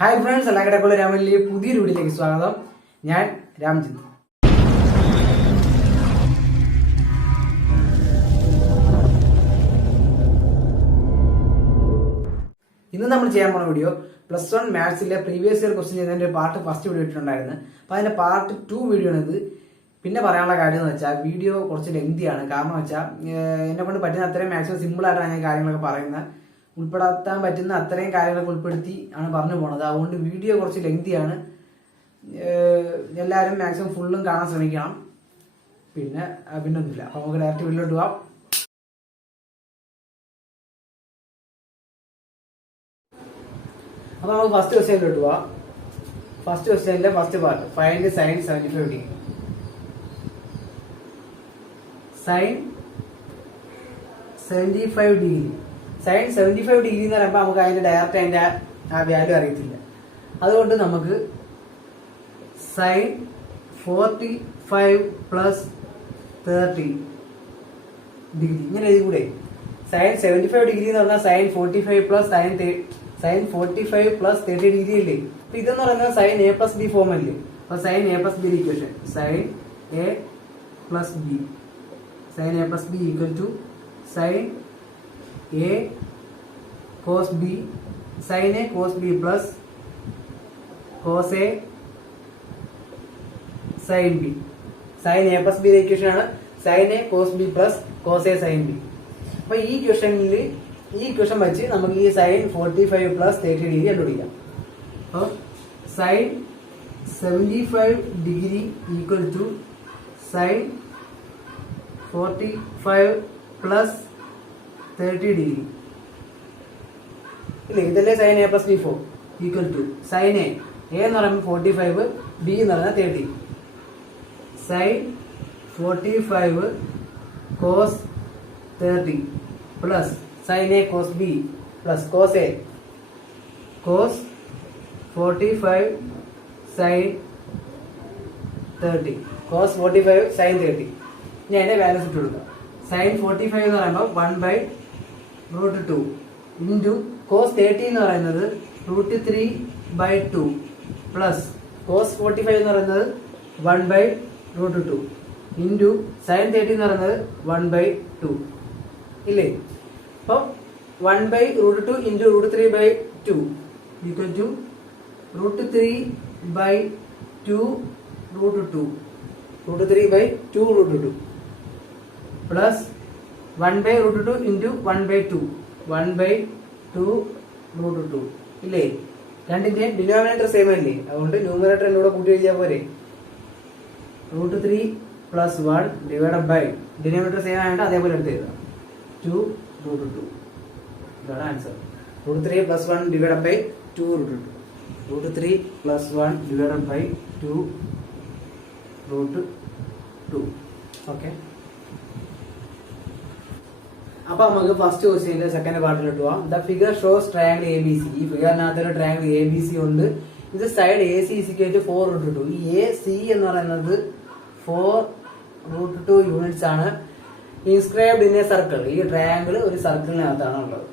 Hi friends, എല്ലാവരുടെ രാമനിലെ പുതിയൊരു വീഡിയോയിലേക്ക് സ്വാഗതം. ഞാൻ രാംജിത്ത്. ഇന്ന് നമ്മൾ ചെയ്യാൻ പോകുന്ന വീഡിയോ +1 മാത്സിലെ പ്രീവിയസ് ഇയർ ക്വസ്റ്റ്യൻ ചെയ്തതിന്റെ പാർട്ട് ഫസ്റ്റ് വീഡിയോ ഇട്ടിട്ടുണ്ടായിരുന്നു. അപ്പൊ അതിന്റെ പാർട്ട് 2 വീഡിയോ ആണ് ഇത്. പിന്നെ പറയാനുള്ള കാര്യം എന്ന് വെച്ചാൽ വീഡിയോ കുറച്ച് ലെങ്തിയാണ്. കാരണം വെച്ചാൽ എന്നെ കൊണ്ട് പറ്റുന്ന അത്രയും മാക്സിമം സിമ്പിൾ ആയിട്ടാണ് ഞാൻ കാര്യങ്ങളൊക്കെ പറയുന്നത്. ഉൾപ്പെടുത്താൻ പറ്റുന്ന അത്രയും കാര്യങ്ങളൊക്കെ ഉൾപ്പെടുത്തി ആണ് പറഞ്ഞു പോണത്. അതുകൊണ്ട് വീഡിയോ കുറച്ച് ലെങ്തിയാണ്. എല്ലാവരും മാക്സിമം ഫുള്ളും കാണാൻ ശ്രമിക്കണം. പിന്നെ ഒന്നുമില്ല. അപ്പൊ നമുക്ക് ഡയറക്റ്റ് വീഡിയോയിലോട്ട് പോവാം. അപ്പൊ നമുക്ക് ഫസ്റ്റ് ക്വസ്റ്റ്യനിലോട്ട് പോവാം. ഫസ്റ്റ് ക്വസ്റ്റ്യനിലെ first part, find sine 75 degree. Sine 75 degree. Sine 75 degree എന്ന് പറയുമ്പോൾ നമുക്ക് അതിന്റെ ഡയറക്റ്റ് അതിന്റെ ആ വാല്യൂ അറിയത്തില്ല. അതുകൊണ്ട് നമുക്ക് സൈൻ 45 പ്ലസ് 30 ഡിഗ്രി ഇങ്ങനെ എഴുതിക്കൂടെ? സൈൻ 75 ഡിഗ്രി എന്ന് പറഞ്ഞാൽ sine 45 plus sine 45 plus 30 degree അല്ലേ? അപ്പൊ ഇതെന്ന് പറയുന്നത് sine A plus B form അല്ലേ? അപ്പൊ sine A plus B equation sine A plus B, sine A plus B equal to sine A cos B, sine A cos B plus cos A sine B. Sine A plus B equation ആണ് sine A cos B plus cos A sine B. അപ്പൊ ഈ equation വെച്ച് നമുക്ക് ഈ sign 45 plus 30 degree കണ്ടുപിടിക്കാം. അപ്പൊ sine 75 degree equal to sine 45 plus 30 degree ഇല്ലേ? ഇതല്ലേ sine A plus B for equal to sine A എന്ന് പറയുമ്പോൾ 45, ബി എന്ന് പറയുന്നത് 30. Sine 45 cos 30 plus sine A cos B plus cos A cos 45 sine 30 cos 45 sine 30. ഇനി അതിന്റെ values ഇട്ട് കൊടുക്കാം. സൈൻ 45 എന്ന് പറയുമ്പോൾ 1/√2 ഇൻറ്റു കോസ് 30 എന്ന് പറയുന്നത് √3/2 പ്ലസ് കോസ് 45 എന്ന് പറയുന്നത് 1/√2 ഇൻറ്റു സൈൻ 30 എന്ന് പറയുന്നത് 1/2 ഇല്ലേ? അപ്പം 1/√2 into √3/2 equal to √3/2 √2 plus 1/√2 into 1/2 1/2 ഇല്ലേ? രണ്ടിന്റെ ഡിനോമിനേറ്റർ സെയിം അല്ലേ? അതുകൊണ്ട് ന്യൂമറേറ്റർ എന്നോട് കൂട്ടി എഴുതിയാൽ പോരെ. √3 plus 1 divide by denominator same ആയതുകൊണ്ട് അതേപോലെ എടുത്ത് എഴുതാം 2√2. ഇതാണ് answer. √3 plus 1 divide by 2√2. √3 plus 1 divide by 2√2. Okay. അപ്പൊ നമുക്ക് ഫസ്റ്റ് ക്വസ്റ്റ്യന്റെ സെക്കൻഡ് പാർട്ടിലോട്ട് പോവാം. The figure shows triangle A B C. ഈ ഫിഗറിനകത്ത് ഒരു ട്രയാങ്കിൾ എ ബി സി ഉണ്ട്. ഇത് സൈഡ് എ സി ഇസിക്കേറ്റ് 4√2. ഈ എ സി എന്ന് പറയുന്നത് 4√2 യൂണിറ്റ്സ് ആണ്. Inscribed in A circle. ഈ ട്രയാങ്കിൾ ഒരു സർക്കിളിനകത്താണ് ഉള്ളത്.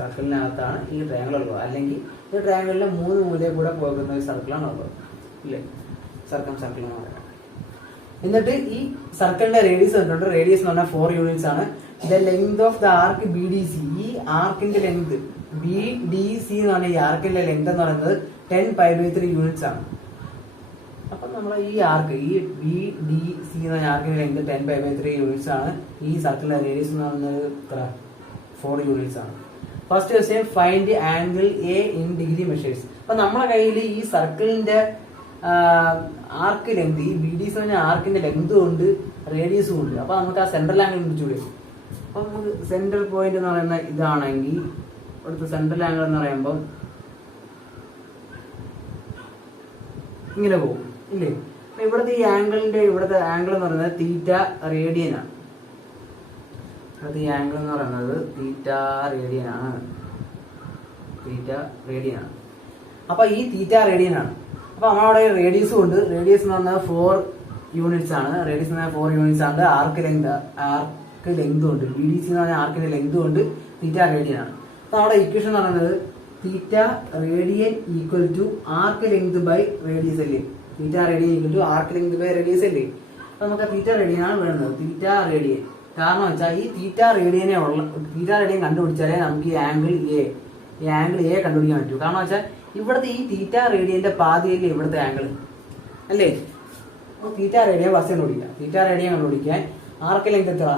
സർക്കിളിനകത്താണ് ഈ ട്രയാങ്കിൾ ഉള്ളത്. അല്ലെങ്കിൽ ഈ ട്രയാങ്കിളിലെ 3 മൂലയിൽ കൂടെ പോകുന്ന ഒരു സർക്കിളാണ് ഉള്ളത് ഇല്ലേ? സർക്കിൾ എന്ന് പറയാം. എന്നിട്ട് ഈ സർക്കിളിന്റെ റേഡിയസ് കണ്ടിട്ടുണ്ട്. റേഡിയസ് എന്ന് പറഞ്ഞാൽ 4 യൂണിറ്റ്സ് ആണ്. The length of the arc B D C. ഈ ആർക്കിന്റെ ലെങ്ത് ബി ഡി സി എന്ന് പറഞ്ഞ ഈ ആർക്കിന്റെ ലെങ്ത് എന്ന് പറയുന്നത് 10π/3 യൂണിറ്റ്സ് ആണ്. അപ്പൊ നമ്മൾ ഈ ആർക്ക് ഈ ബി ഡി സി എന്ന് പറഞ്ഞ ആർക്കിന്റെ ലെങ്ത് 10π/3 യൂണിറ്റ്സ് ആണ്. ഈ സർക്കിളിന്റെ റേഡിയസ് എന്ന് പറയുന്നത് 4 യൂണിറ്റ്സ് ആണ്. First question, find angle A in degree measures. അപ്പൊ നമ്മുടെ കയ്യിൽ ഈ സർക്കിളിന്റെ ആർക്ക് ലെങ്ത്, ഈ ബി ഡി സി എന്ന് പറഞ്ഞ ആർക്കിന്റെ ലെങ്തും ഉണ്ട് റേഡിയസും ഉണ്ട്. അപ്പൊ നമുക്ക് ആ സെൻട്രൽ ആംഗിൾ പിടിച്ചുകൂടെ? അപ്പൊ നമുക്ക് സെൻട്രൽ പോയിന്റ് എന്ന് പറയുന്ന ഇതാണെങ്കിൽ ഇവിടുത്തെ സെൻട്രൽ ആംഗിൾ എന്ന് പറയുമ്പോൾ ഇങ്ങനെ പോകും ഇല്ലേ? ഇവിടുത്തെ ഈ ഇവിടുത്തെ ആംഗിൾ എന്ന് പറയുന്നത് തീറ്റ റേഡിയൻ ആണ്. ഇവിടുത്തെ ഈ ആംഗിൾ എന്ന് പറയുന്നത് തീറ്റ റേഡിയൻ ആണ്. അപ്പൊ ഈ തീറ്റ റേഡിയൻ ആണ്. അപ്പൊ നമ്മളവിടെ റേഡിയസും ഉണ്ട്. റേഡിയസ് എന്ന് പറഞ്ഞാൽ 4 യൂണിറ്റ്സ് ആണ്. ആർക്ക് ലെങ്തും ഉണ്ട്. ബി ഡി സി എന്ന് പറഞ്ഞാൽ ആർക്കിന്റെ ലെങ്തും ഉണ്ട്. തീറ്റ റേഡിയൻ ആണ്. അപ്പൊ നമ്മുടെ ഇക്വേഷൻ എന്ന് പറയുന്നത് theta radian equal to arc length by radius അല്ലേ? Theta radian equal to arc length by radius അല്ലേ? അപ്പൊ നമുക്ക് തീറ്റ റേഡിയൻ ആണ് വേണ്ടത്. തീറ്റ റേഡിയൻ കാരണം വെച്ചാൽ ഈ തീറ്റ റേഡിയൻ കണ്ടുപിടിച്ചാലേ നമുക്ക് ഈ ആംഗിൾ എ കണ്ടുപിടിക്കാൻ പറ്റൂ. കാരണം വെച്ചാൽ ഇവിടുത്തെ ഈ തീറ്റ റേഡിയന്റെ പാതിയല്ലേ ഇവിടുത്തെ ആംഗിൾ അല്ലേ? അപ്പൊ തീറ്റ റേഡിയൻ ഫസ്റ്റ് കണ്ടുപിടിക്കാം. തീറ്റ റേഡിയൻ കണ്ടുപിടിക്കാൻ ആർക്ക് ലെങ്ത് എത്ര?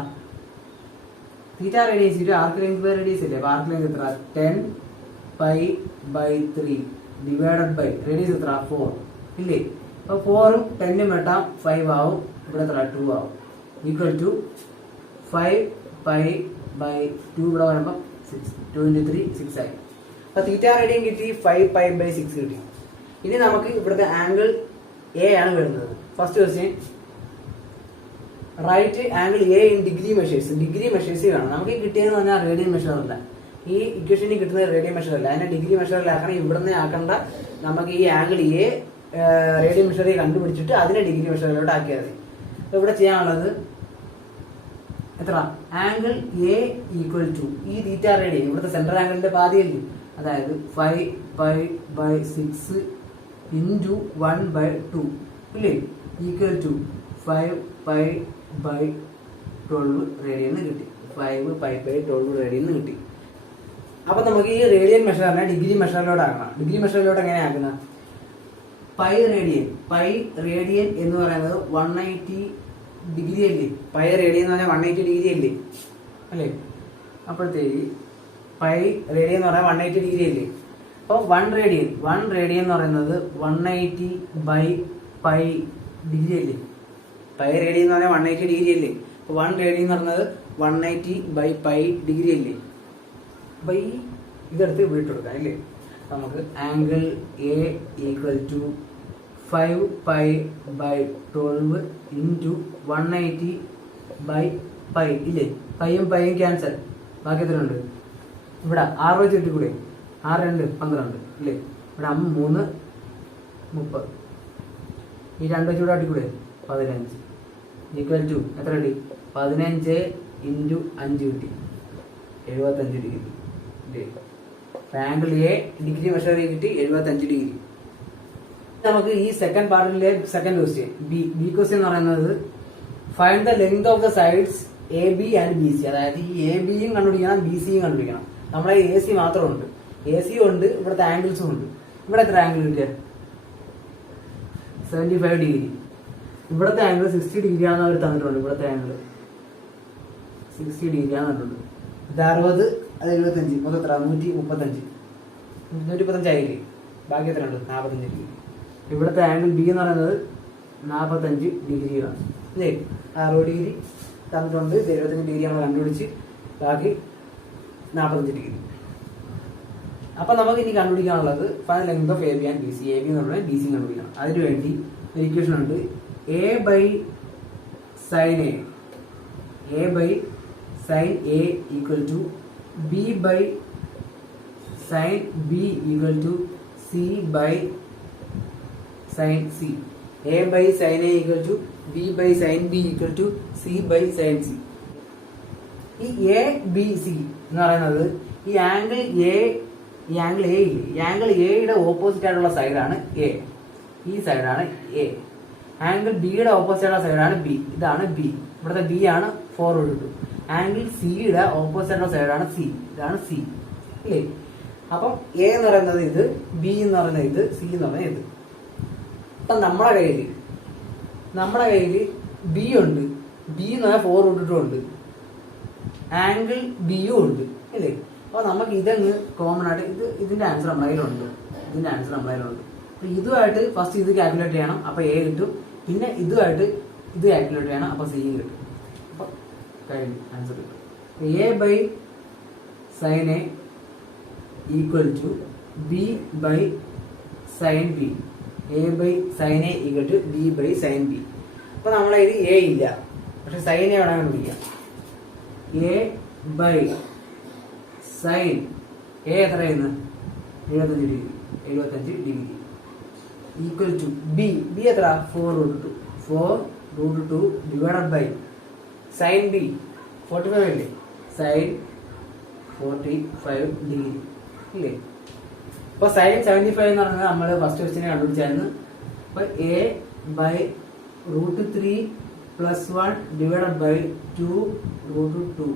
Theta radius arc length by radius അല്ലേ? അപ്പൊ ആർക്ക് ലെങ്ത് എത്ര? 10π/3 ഡിവൈഡഡ് ബൈ റേഡിയസ് എത്ര? 4 ഇല്ലേ? അപ്പൊ 4ഉം 10ഉം വെട്ടാം 5 ആവും. ഇവിടെ എത്ര? 2 ആവും. ഈക്വൽ ടു 5π/2 ഇവിടെ വരുമ്പോൾ 6 2 × 3 6 ആയി. അപ്പൊ തീറ്റ റേഡിയൻ കിട്ടി, 5π/6 കിട്ടി. ഇനി നമുക്ക് ഇവിടുത്തെ ആംഗിൾ എ ആണ് വരുന്നത്. First question, right angle A in degree measures. Degree measures കാണാം. നമുക്ക് കിട്ടിയെന്ന് പറഞ്ഞാൽ റേഡിയൻ മെഷർ അല്ല. ഈ ഇക്വേഷനിൽ കിട്ടുന്നത് റേഡിയൻ മെഷർ അല്ല, അതിനെ ഡിഗ്രി മെഷറിലാക്കണം. ഇവിടുന്ന് ആക്കണ്ട, നമുക്ക് ഈ ആംഗിൾ എ റേഡിയൻ മെഷറിൽ കണ്ടുപിടിച്ചിട്ട് അതിനെ ഡിഗ്രി മെഷറിലോട്ട് ആക്കിയാൽ മതി. അപ്പൊ ഇവിടെ ചെയ്യാനുള്ളത് എത്ര? ആംഗിൾ എ ഈക്വൽ ടു ഈ തീറ്റ റേഡിയൻ ഇവിടുത്തെ സെൻട്രൽ ആംഗിളിന്റെ പാതിയല്ലേ, അതായത് 5π/6 × 1/2 ഇല്ലേ? ഈക്വൽ ടു 5π/12 റേഡിയൻ കിട്ടി. 5π/12 റേഡിയൻ കിട്ടി. അപ്പൊ നമുക്ക് ഈ റേഡിയൻ മെഷറിനെ ഡിഗ്രി മെഷറിലോട്ട് ആക്കണം. ഡിഗ്രി മെഷറിലോട്ട് എങ്ങനെ ആക്കുന്ന? പൈ റേഡിയൻ എന്ന് പറയുന്നത് 180 ഡിഗ്രി അല്ലേ? പൈ റേഡിയൻ എന്ന് പറഞ്ഞാൽ 180 ഡിഗ്രി അല്ലേ? അല്ലേ? അപ്പോഴത്തേക്ക് പൈ റേഡിയൻ എന്ന് പറഞ്ഞാൽ 180 ഡിഗ്രി അല്ലേ? അപ്പോൾ 1 റേഡിയൻ എന്ന് പറയുന്നത് 180/π ഡിഗ്രി അല്ലേ? പൈ റേഡിയൻ എന്ന് പറഞ്ഞാൽ 180 ഡിഗ്രി അല്ലേ? അപ്പോൾ 1 റേഡിയൻ എന്ന് പറയുന്നത് 180/π ഡിഗ്രി അല്ലേ? അപ്പൊ ഈ ഇതെടുത്ത് വിട്ടുകൊടുക്കാം അല്ലേ? നമുക്ക് ആംഗിൾ എ ഈക്വൽ ടു 5π/12 × 180/π ഇല്ലേ? പൈയും ക്യാൻസൽ. ബാക്കി എത്ര ഉണ്ട്? ഇവിടെ 6 വെച്ച് കിട്ടിക്കൂടെ? 6 2 12 ഇല്ലേ? ഇവിടെ 3 30. ഈ 2 വെച്ച് ഇവിടെ ആട്ടിക്കൂടെ? 15 ഈക്വൽ ടു എത്ര കിട്ടി? 15 × 5 കിട്ടി. 75 degree. Angle A degree measure കിട്ടി 75 ഡിഗ്രി. നമുക്ക് ഈ സെക്കൻഡ് പാർട്ടിലെ സെക്കൻഡ് ക്വസ്റ്റ്യൻ, ബി ക്വസ്റ്റ്യൻ എന്ന് പറയുന്നത് find the length of the sides A B and B C. അതായത് ഈ എ ബിയും കണ്ടുപിടിക്കണം, ബി സിയും കണ്ടുപിടിക്കണം. നമ്മളെ എ സി മാത്രമുണ്ട്, എ സി ഉണ്ട്, ഇവിടുത്തെ ആംഗിൾസും ഉണ്ട്. ഇവിടെ എത്ര ആംഗിൾ കിട്ടിയ? 75 ഡിഗ്രി. ഇവിടുത്തെ ആംഗിൾ 60 ഡിഗ്രി ആണെന്ന് അവർ തന്നിട്ടുണ്ട്. ഇവിടുത്തെ ആംഗിൾ 60 ഡിഗ്രി ആണ് തന്നിട്ടുണ്ട്. ഇത് 60, അത് 75, മൊത്തം എത്ര? 135. 135 ആയില്ലേ? ബാക്കി എത്ര ഉണ്ട്? 45 ഡിഗ്രി. ഇവിടുത്തെ ആംഗിൾ ബി എന്ന് പറയുന്നത് 45 ഡിഗ്രിയാണ് അല്ലേ? 60 ഡിഗ്രി തന്നിട്ടുണ്ട്, 75 ഡിഗ്രി നമ്മൾ കണ്ടുപിടിച്ച്, ബാക്കി 45 ഡിഗ്രി. അപ്പൊ നമുക്ക് ഇനി കണ്ടുപിടിക്കാനുള്ളത് final length of A B and B C. A B എന്ന് പറഞ്ഞാൽ ബി സി കണ്ടുപിടിക്കണം. അതിനുവേണ്ടി ഒരു ഇക്വേഷൻ ഉണ്ട്, a/sin a equal to b/sin b equal to c/sin c. a/sin a equal to b/sin b equal to c/sin c. ഈ A B C എന്ന് പറയുന്നത് ഈ ആംഗിൾ എ ഇല്ലേ? ഈ ആംഗിൾ എയുടെ ഓപ്പോസിറ്റ് ആയിട്ടുള്ള സൈഡാണ് എ. ഈ സൈഡാണ് എ. ആംഗിൾ ബിയുടെ ഓപ്പോസിറ്റ് ആയിട്ടുള്ള സൈഡാണ് ബി. ഇതാണ് ബി. ഇവിടുത്തെ ബി ആണ് 4√2. ആംഗിൾ സിയുടെ ഓപ്പോസിറ്റ് ആയിട്ടുള്ള സൈഡാണ് സി. ഇതാണ് സി അല്ലേ? അപ്പം എ എന്ന് പറയുന്നത് ഇത്, ബി എന്ന് പറയുന്നത് ഇത്, സി എന്ന് പറയുന്നത് ഇത്. അപ്പൊ നമ്മുടെ കയ്യിൽ ബി ഉണ്ട്. ബി എന്ന് പറഞ്ഞാൽ 4√2 ഉണ്ട്. ആംഗിൾ ബിയും ഉണ്ട് അല്ലേ? അപ്പൊ നമുക്ക് ഇതങ്ങ് കോമൺ ആയിട്ട് ഇതിന്റെ ആൻസർ നമ്മുടെ കയ്യിലുണ്ട്. അപ്പൊ ഇതുമായിട്ട് ഫസ്റ്റ് ഇത് കാൽക്കുലേറ്റ് ചെയ്യണം, അപ്പൊ എ കിട്ടും. പിന്നെ ഇതുമായിട്ട് ഇത് കാൽക്കുലേറ്റ് ചെയ്യണം, അപ്പൊ സി കിട്ടും. അപ്പൊ കഴിഞ്ഞു, ആൻസർ കിട്ടും. a/sin a equal to b/sin b. a/sin a equal to b/sin b. അപ്പൊ നമ്മളെ ഇത് എ ഇല്ല, പക്ഷെ സൈൻ എ വേണം കണ്ടുപിടിക്കാം. a/sin a എത്രയായിരുന്നു? 75 ഡിഗ്രി ഈക്വൽ ടു ബി എത്ര? 4√2 ഡിവൈഡഡ് ബൈ സൈൻ ബി 45 അല്ലേ? സൈൻ 45 ഡിഗ്രി ഇല്ലേ? അപ്പൊ sin 75 എന്ന് പറയുന്നത് നമ്മൾ ഫസ്റ്റ് ക്വസ്റ്റിനെ കണ്ടുപിടിച്ചായിരുന്നു. അപ്പൊ a by √3 plus 1 divided by 2 √2.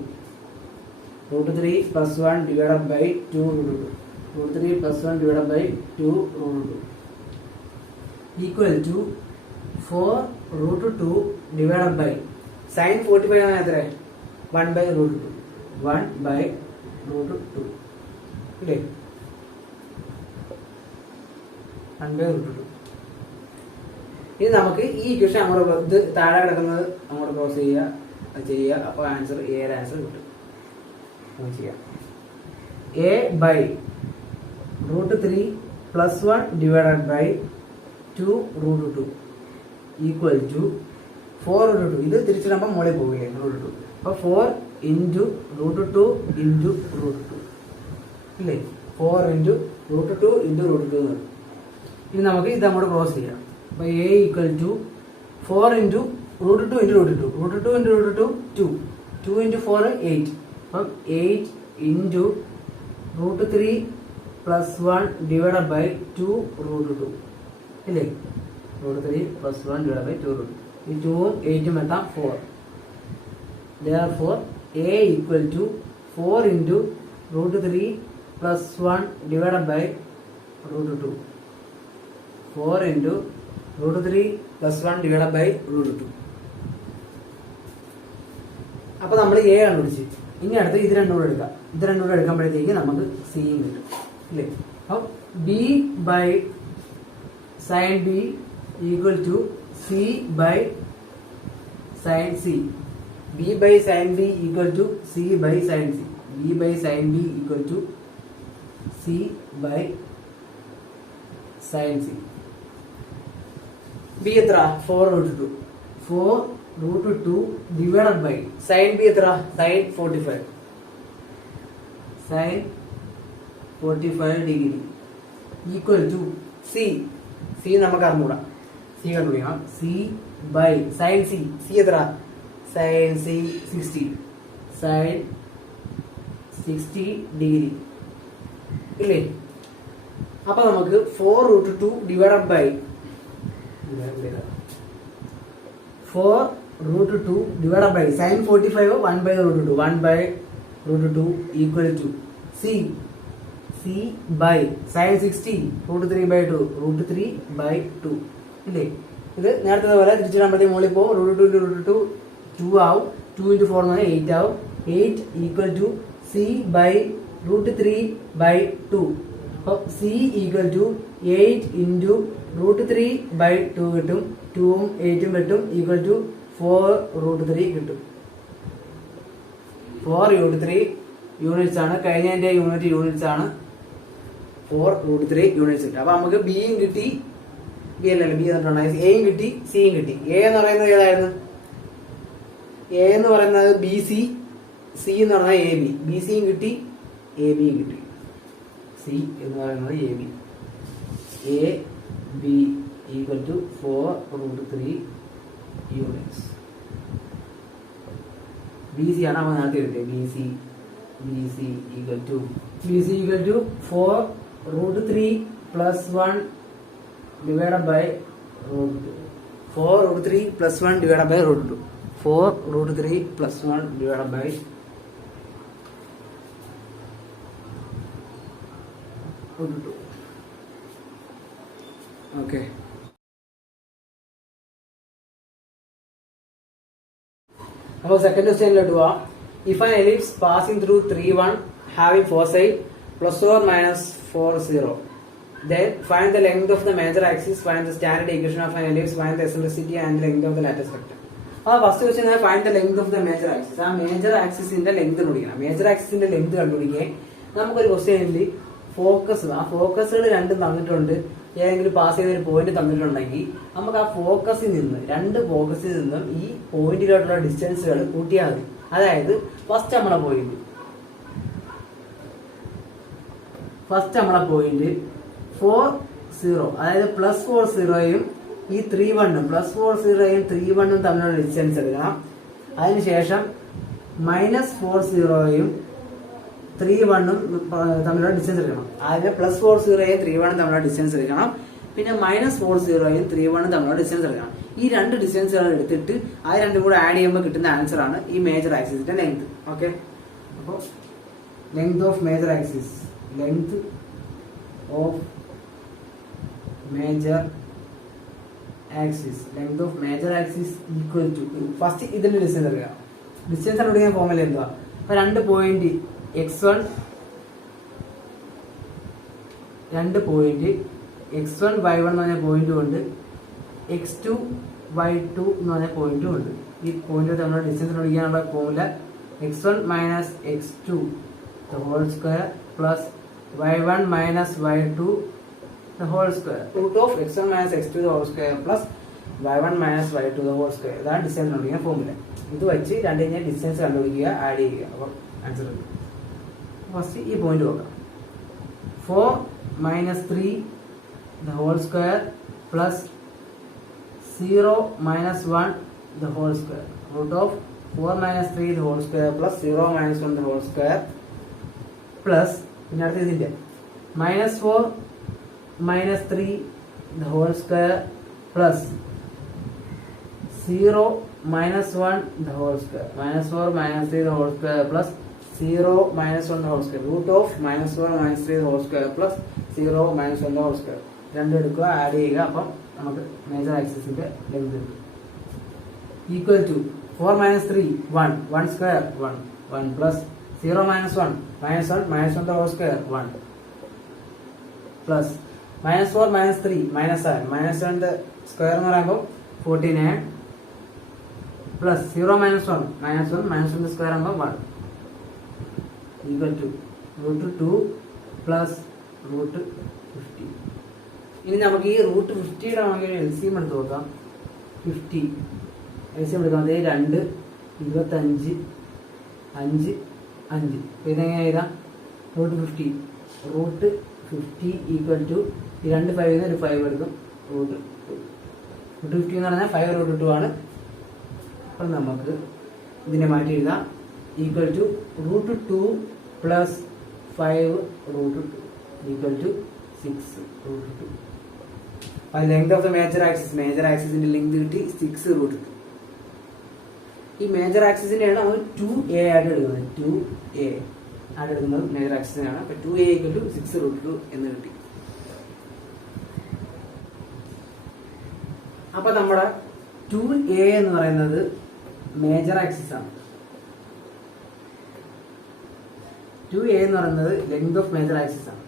√3 plus 1 divided by 2 √2. √3 plus 1 divided by 2 √2 equal to 4 √2 divided by sin 45 ആണ് എത്ര? 1 by √2. 1 by √2 ഇല്ലേ? 1 by √2. ഇനി നമുക്ക് ഈ ഇക്വേഷൻ അങ്ങോട്ട് ഇത് താഴെ കിടക്കുന്നത് അങ്ങോട്ട് ക്രോസ് ചെയ്യുക. അപ്പോൾ ആൻസർ എയുടെ ആൻസർ കിട്ടും. ചെയ്യാം. a by √3 plus 1 divided by 2 √2 equal to 4 √2. ഇത് തിരിച്ചിടുമ്പോൾ മുകളിൽ പോവില്ലേ √2. അപ്പോൾ 4 into √2 into √2 ഇല്ലേ? 4 into √2 into √2 എന്ന്. ഇനി നമുക്ക് ഇത് അങ്ങോട്ട് ക്രോസ് ചെയ്യാം. അപ്പോൾ a equal to 4 into √2 into √2. √2 into √2 2. 2 into 4 8. അപ്പം 8 into √3 plus 1 divided by 2 √2 ഇല്ലേ? √3 plus 1 divided by 2 √2. ഈ 2ഉം 8ഉം എത്താം 4. Therefore a equal to 4 into √3 plus 1 divided by √2. 4 into √3 plus 1 divided by √2. അപ്പൊ നമ്മൾ a കണ്ടുപിടിച്ച്. ഇനി അടുത്ത് ഇത് രണ്ടും കൂടെ എടുക്കാം. ഇത് രണ്ടും കൂടെ എടുക്കുമ്പോഴത്തേക്ക് നമുക്ക് c കിട്ടും ഇല്ലേ? അപ്പൊ b by sin b equal to c by sin c. b by sin b equal to c by sin c. b by sin b equal to c by sin c. b എത്ര? 4 √2. 4 √2 divided by sin b എത്ര? sin 45. sin 45 degree equal to c. c നമുക്ക് അറിഞ്ഞൂടാ. c കണ്ടുപിടിക്കണം. c by sin c. c എത്ര? sin c 60. sin 60 degree ഇല്ലേ? അപ്പൊ നമുക്ക് 4 √2 divided by 4 √2 divided by sin 45 1 by √2. 1 by √2 equal to c. c by sin 60 √3 by 2. √3 by 2 ഇല്ലേ? ഇത് നേരത്തെ പോലെ തിരിച്ചിടുമ്പോഴത്തേക്ക് മുകളിൽ പോകും. √2 into √2 2 ആവും. 2 into 4 എന്ന് പറഞ്ഞാൽ 8 ആവും. 8 equal to c by √3 by 2. അപ്പോൾ c equal to 8 into √3 by 2 കിട്ടും. 2ഉം 8ഉം കിട്ടും equal to 4 √3 കിട്ടും. 4 √3 യൂണിറ്റ്സ് ആണ്. കഴിഞ്ഞതിന്റെ യൂണിറ്റ്സ് ആണ് 4 √3 യൂണിറ്റ്സ് കിട്ടും. അപ്പൊ നമുക്ക് ബിയും കിട്ടി, ബി അല്ലല്ലോ ബി തന്നിട്ടുണ്ടായി, എയും കിട്ടി, സിയും കിട്ടി. എ എന്ന് പറയുന്നത് ഏതായിരുന്നു? എ എന്ന് പറയുന്നത് ബി സി, സി എന്ന് പറഞ്ഞാൽ എ ബി. ബി സിയും കിട്ടി, എ ബിയും കിട്ടി. സി എന്ന് പറയുന്നത് A B. A B equal to 4 √3 units. B C ആണ് നമ്മൾ നേരത്തെ കിട്ടിയത്. B C equal to 4 √3 plus 1 divided by √2. 4 √3 plus 1 divided by √2. 4 √3 plus 1 divided by √2. Okay. Now second question let do. If an ellipse passing through 3 1 having foci plus or minus 4 0, then find the length of the major axis, find the standard equation of an ellipse, find the eccentricity and the length of the lattice vector. First question find the length of the major axis. ആ major ആക്സിസിന്റെ length കണ്ടുപിടിക്കണം. Major ആക്സിസിന്റെ length കണ്ടുപിടിക്കാൻ നമുക്കൊരു ക്വസ്റ്റ്യനിൽ focus, ആ ഫോക്കസുകൾ രണ്ടും തന്നിട്ടുണ്ട്. ഏതെങ്കിലും പാസ് ചെയ്ത ഒരു പോയിന്റ് തന്നിട്ടുണ്ടെങ്കിൽ നമുക്ക് ആ ഫോക്കസിൽ നിന്ന്, രണ്ട് ഫോക്കസിൽ നിന്നും ഈ പോയിന്റിലോട്ടുള്ള ഡിസ്റ്റൻസുകൾ കൂട്ടിയാൽ മതി. അതായത് ഫസ്റ്റ് നമ്മളെ പോയിന്റ് 4 0, അതായത് +4 0യും ഈ 3 1ഉം +4 0യും 3 1ഉം തമ്മിലുള്ള ഡിസ്റ്റൻസ് എടുക്കണം. അതിനുശേഷം -4 0യും 3 1 തമ്മിലുള്ള ഡിസ്റ്റൻസ് എടുക്കണം. ആദ്യം +4 0യും 3 1 തമ്മിലുള്ള ഡിസ്റ്റൻസ് എടുക്കണം. പിന്നെ -4 0യും 3 1 തമ്മിലുള്ള ഡിസ്റ്റൻസ് എടുക്കണം. ഈ രണ്ട് ഡിസ്റ്റൻസുകൾ എടുത്തിട്ട് അത് രണ്ടും കൂടെ ആഡ് ചെയ്യുമ്പോൾ കിട്ടുന്ന ആൻസർ ആണ് ഈ മേജർ ആക്സിസിന്റെ ലെങ്ത്. ഓക്കെ, അപ്പോൾ length of major axis, length of major axis, length of major axis equal to, first ഇതിന്റെ ഡിസ്റ്റൻസ് എടുക്കുക. ഡിസ്റ്റൻസ് കണ്ടുപിടിക്കാൻ ഫോർമുല എന്തുവാ? അപ്പൊ 2 പോയിന്റ് x1 y1 എന്ന് പറഞ്ഞ പോയിന്റും ഉണ്ട്, x2 y2 എന്ന് പറഞ്ഞ പോയിന്റും ഉണ്ട്. ഈ പോയിന്റ് തമ്മിലുള്ള ഡിസ്റ്റൻസ് കണ്ടുപിടിക്കാനുള്ള formula x1 minus x2 the whole square plus y1 minus y2 the whole square, root of x1 minus x2 the whole square plus y1 minus y2 the whole square. ഇതാണ് distance കണ്ടുപിടിക്കുന്ന formula. ഇത് വെച്ച് രണ്ടിനെ distance കണ്ടുപിടിക്കുക, add ചെയ്യുക. അപ്പോൾ answer first ഈ point നോക്കാം. 4 minus 3 the whole square plus 0 minus 1 the whole square, root of 4 minus 3 the whole square plus 0 minus 1 the whole square plus പിന്നെ അടുത്ത ഇതിന്റെ -4 minus 3 the whole square plus 0 minus 1 the whole square, -4 minus 3 the whole square plus 0 minus 1 the whole square, root of -4 minus 3 the whole square plus 0 minus 1 the whole square. രണ്ടും എടുക്കുക, add ചെയ്യുക. അപ്പം നമുക്ക് major ആക്സിസിന്റെ length കിട്ടും. Equal to 4 minus 3 1 square 1 plus 0 minus 1 -1 the whole square 1 plus -4 minus 3 -7 -7 square എന്ന് പറയുമ്പോൾ 49 plus 0 minus 1 -1 square ആകുമ്പോൾ 1 equal to √2 plus √50. ഇനി നമുക്ക് ഈ √50 ആണെങ്കിൽ LCM എടുത്ത് നോക്കാം. 50 LCM എടുക്കാം. അതേ 2 25 5 5. ഇതെങ്ങനെ എഴുതാം? √50 ഈക്വൽ ടു ഈ 2 5 ഒരു 5 എടുക്കും. √50 എന്ന് പറഞ്ഞാൽ 5 √2 ആണ്. അപ്പം നമുക്ക് ഇതിനെ മാറ്റി എഴുതാം. Equal to √2 plus 5 √2 equal to 6 √2. Length of the major ആക്സിസിന്റെ ലെങ്ത് കിട്ടി 6 √2. ഈ മേജർ ആക്സിസിനെയാണ് നമ്മൾ 2a ആയിട്ട് എടുക്കുന്നത്. 2a ആയിട്ട് എടുക്കുന്നത് മേജർ ആക്സിസിനാണ്. അപ്പൊ 2a ഈക്വൽ ടു 6 √2 എന്ന് കിട്ടി. അപ്പൊ നമ്മുടെ 2a എന്ന് പറയുന്നത് മേജർ ആക്സിസ് ആണ്. 2a എന്ന് പറയുന്നത് ലെങ്ത് ഓഫ് മേജർ ആക്സിസ് ആണ്.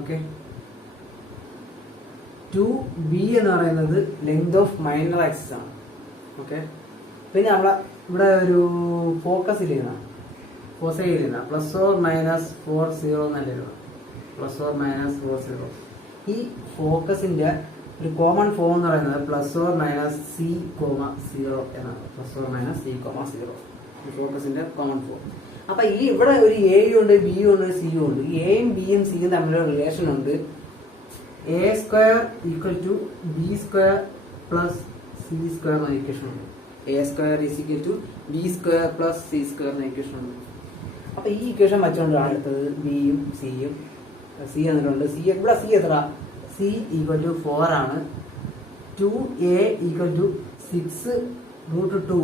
ഓക്കെ, 2b എന്ന് പറയുന്നത് ലെങ്ത് ഓഫ് മൈനർ ആക്സിസ് ആണ്. ഓക്കെ, പിന്നെ നമ്മളെ ഇവിടെ ഒരു ഫോക്കസ് ഇല്ലുന്ന +or -40 എന്നല്ല, +or -40. ഈ ഫോക്കസിന്റെ ഒരു കോമൺ ഫോം എന്ന് പറയുന്നത് +or - c, 0 എന്നാണ്. +or - c, 0 ഫോക്കസിന്റെ കോമൺ ഫോം. അപ്പൊ ഈ ഇവിടെ ഒരു എയും ഉണ്ട്, ബിയും ഉണ്ട്, സിയും ഉണ്ട്. എയും ബിയും സിയും തമ്മിലുള്ള റിലേഷൻ ഉണ്ട്. a² = b² + c² എന്ന ഇക്വേഷൻ ഉണ്ട്. a² = b² + c² എന്ന ഇക്വേഷൻ ഉണ്ട്. അപ്പൊ ഈ ഇക്വേഷൻ വെച്ചുകൊണ്ടാണ് എടുത്തത് ബിയും സിയും. സി എന്നിട്ടുണ്ട്. ഇവിടെ സി എത്ര? c = 4 ആണ്. 2a = 6 √2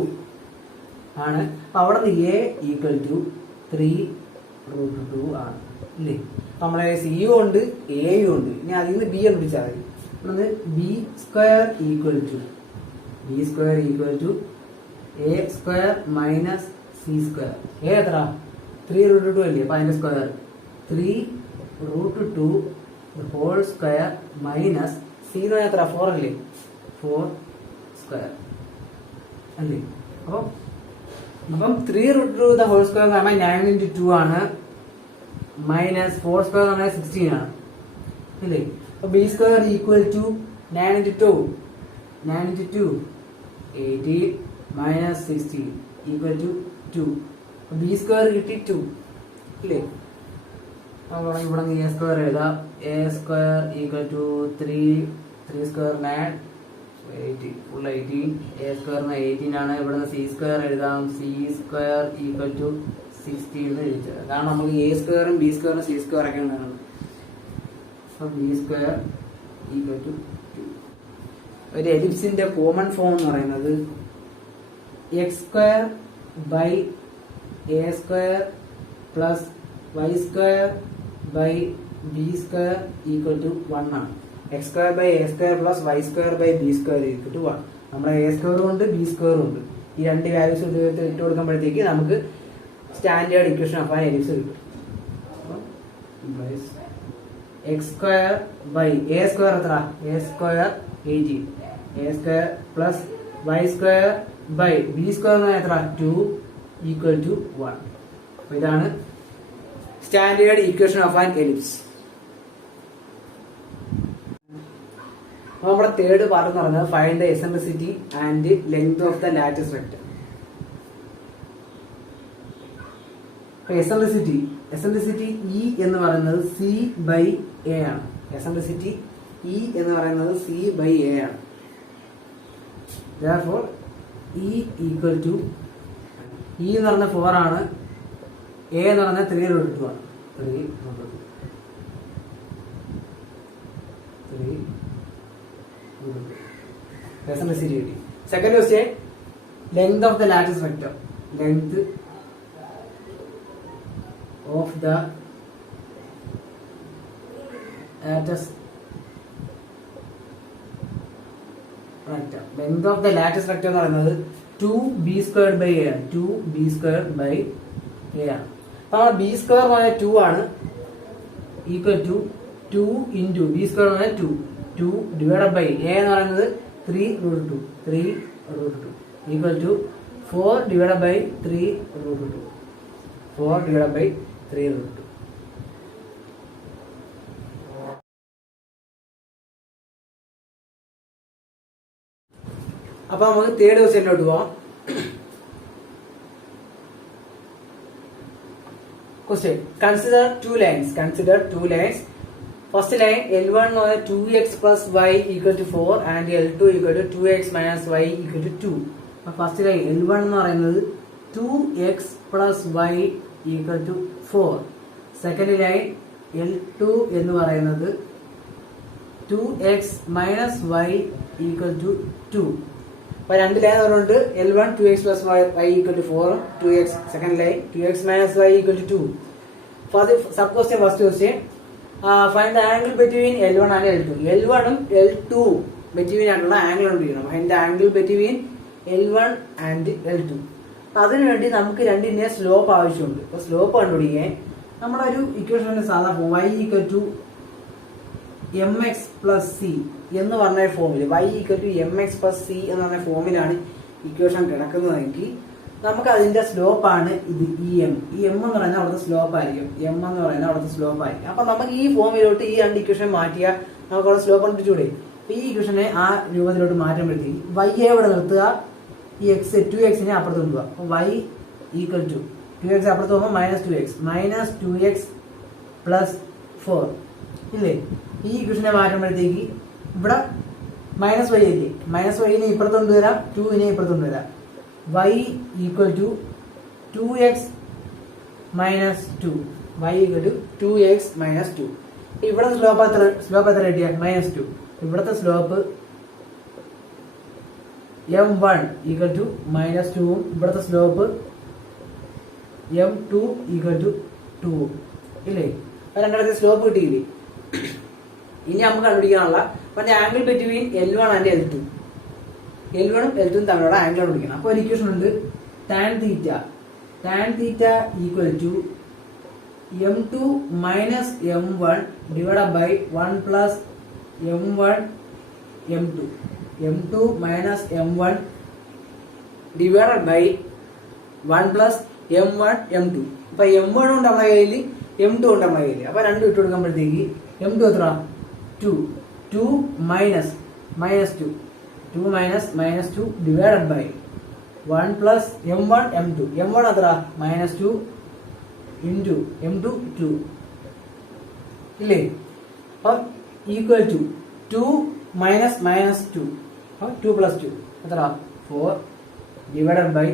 ആണ്. അപ്പൊ അവിടെ നിന്ന് a = 3 √2 ആണ് ഇല്ലേ? നമ്മളെ സിയും ഉണ്ട്, എയും ഉണ്ട്. ഇനി അതിൽ നിന്ന് ബി കണ്ടുപിടിച്ചാൽ മതി. b² = a² - c². a എത്ര? 3 √2 അല്ലേ? അപ്പൊ അതിന്റെ square 3 √2 whole square minus c എന്ന് പറഞ്ഞാൽ എത്ര? 4 അല്ലേ? 4² അല്ലേ? അപ്പം 3 √2 whole square എന്ന് പറഞ്ഞാൽ 9 × 2 ആണ്. മൈനസ് 4² എന്ന് പറഞ്ഞാൽ 16 ആണ് അല്ലേ? അപ്പൊ b² = 9 × 2 18 - 16 = 2. b² കിട്ടി 2 അല്ലേ? ഇവിടെ a² എഴുതാം. a² = 3² 9 full 18. a² 18 ആണ്. ഇവിടെ c² എഴുതാം. c² = 60 എന്ന് എഴുതിച്ചത്. കാരണം നമുക്ക് എ സ്ക്വയറും ബി സ്ക്വയറും സി സ്ക്വയർ ഒക്കെ ഉണ്ടാകുന്നത്. അപ്പം ബി സ്ക്വയർ ഈക്വൽ ടു 2. ഒരു എലിപ്സിന്റെ കോമൺ ഫോം എന്ന് പറയുന്നത് x square by A square plus Y square by B square equal to 1 ആണ്. X square by A square plus Y square by B square equal to 1. നമ്മുടെ A സ്ക്വയറും ഉണ്ട് B സ്ക്വയറും ഉണ്ട്. ഈ രണ്ട് വാല്യൂസ് ഇട്ട് കൊടുക്കുമ്പോഴത്തേക്ക് നമുക്ക് standard equation of an ellipse കിട്ടും. X square by A square എത്ര? A square 18. A square plus Y square by B square എത്ര? 2 ഈക്വൽ ടു 1. അപ്പൊ ഇതാണ് standard equation of an ellipse. നമ്മുടെ തേർഡ് പാർട്ട് എന്ന് പറയുന്നത് find the eccentricity and length of the latus rectum. Eccentricity E എന്ന് പറയുന്നത് C by A ആണ്. Eccentricity E എന്ന് പറയുന്നത് സി ബൈ എ ആണ്. therefore E equal to E എന്ന് പറഞ്ഞ 4 ആണ്, എ എന്ന് പറഞ്ഞ 3√2 ആണ്. 3√2 എസെൻട്രിസിറ്റി കിട്ടി. Second question, length of the latus vector. Length of the latus vector. Length of the latus vector എന്ന് പറയുന്നത് 2b സ്ക്വയർഡ് ബൈ എ ആണ്. 2b സ്ക്വയർഡ് ബൈ എ ആണ്. അപ്പൊ ബി സ്ക്വയർ എന്ന് പറഞ്ഞാൽ 2 ആണ്, equal to 2 into B square എന്ന് പറഞ്ഞാൽ 2 ഡിവൈഡഡ് ബൈ എ എന്ന് പറയുന്നത് 3√2 equal to 4 divided by 3√2 4 divided by 3√2. അപ്പൊ നമുക്ക് തേർഡ് ക്വസ്റ്റ്യനിലോട്ട് പോവാം. Question, consider two lines. First line L1 എന്ന് പറഞ്ഞാൽ 2x plus y equal to 4 and L2 equal to 2x minus y equal to 2. First line L1 എന്ന് പറയുന്നത് 2x plus y equal to 4. Second line L2 എന്ന് പറയുന്നത് 2x minus y equal to 2. അപ്പൊ രണ്ട് line പറഞ്ഞിട്ട് L1 2x plus y equal to 4, 2x. Second line 2x minus y equal to 2. Sub question, first question, find the angle between L1 and L2. L1 ഉം L2 between ആയിട്ടുള്ള angle കണ്ടുപിടിക്കണം. Find the angle between L1 and L2. അതിനുവേണ്ടി നമുക്ക് രണ്ടിന്റെ slope ആവശ്യമുണ്ട്. അപ്പൊ slope കണ്ടുപിടിക്കാൻ നമ്മളൊരു ഇക്വേഷൻ സാധാ form y equal to mx plus C എന്ന് പറഞ്ഞ ഫോമിൽ, y equal to mx plus C എന്ന് പറഞ്ഞ ഫോമിലാണ് ഇക്വേഷൻ കിടക്കുന്നതെങ്കിൽ നമുക്ക് അതിന്റെ സ്ലോപ്പ് ആണ് ഇത് em. ഈ m എന്ന് പറയുന്നത് അവിടുത്തെ സ്ലോപ്പ് ആയിരിക്കും. അപ്പൊ നമുക്ക് ഈ ഫോമിലോട്ട് ഈ രണ്ട് ഇക്വേഷൻ മാറ്റിയാൽ നമുക്ക് അവിടെ സ്ലോപ്പ് കണ്ടുപിടിച്ചൂടെ. ഈ ഇക്വേഷനെ ആ രൂപത്തിലോട്ട് മാറ്റുമ്പോഴത്തേക്ക് y എവിടെ നിർത്തുക, ഈ x 2x അപ്പുറത്ത് കൊണ്ടുപോകുക. അപ്പൊ y ഈക്വൽ ടു 2x അപ്പുറത്ത് പോകുമ്പോൾ -2x പ്ലസ് 4 ഇല്ലേ. ഈ ഇക്വേഷനെ മാറ്റുമ്പോഴത്തേക്ക് ഇവിടെ -y ഇല്ലേ, -y ഇപ്പുറത്ത് കൊണ്ടുവരാം, 2 ഇപ്പുറത്ത് കൊണ്ടുവരാം. y equal to 2x minus 2. y equal to 2x minus 2. ഇവിടുത്തെ സ്ലോപ്പ് എത്ര കിട്ടിയ? -2. ഇവിടുത്തെ സ്ലോപ്പ് m1 ഈക്വൽ ടു -2 ഉം ഇവിടുത്തെ സ്ലോപ്പ് m2 ഈക്വൽ ടു 2 ഇല്ലേ. രണ്ടിടത്തെ സ്ലോപ്പ് കിട്ടിയില്ലേ. ഇനി നമുക്ക് കണ്ടുപിടിക്കാനുള്ള angle between L1 and L2. L1 ഉം L2 ഉം തമ്മിലുള്ള ആംഗിൾ കണ്ടുപിടിക്കണം. അപ്പോൾ ഒരു ഇക്വേഷൻ ഉണ്ട്, tan θ equal to m2 minus m1 divide by 1 plus m1 m2 minus m1 divide by 1 plus m1 m2. അപ്പൊ m1 ഉണ്ട് നമ്മുടെ കയ്യിൽ, m2 ഉണ്ട് നമ്മുടെ കയ്യിൽ. അപ്പൊ രണ്ടും ഇട്ട് കൊടുക്കുമ്പോഴത്തേക്ക് m2 എത്ര? 2 minus -2 2 divide by 1 plus m1 m2. m1 എത്ര? -2 ഇൻറ്റു m2 2 ഇല്ലേ. അപ്പം ഈക്വൽ ടു 2 മൈനസ് -2 2 പ്ലസ് 2 എത്ര? 4 divide by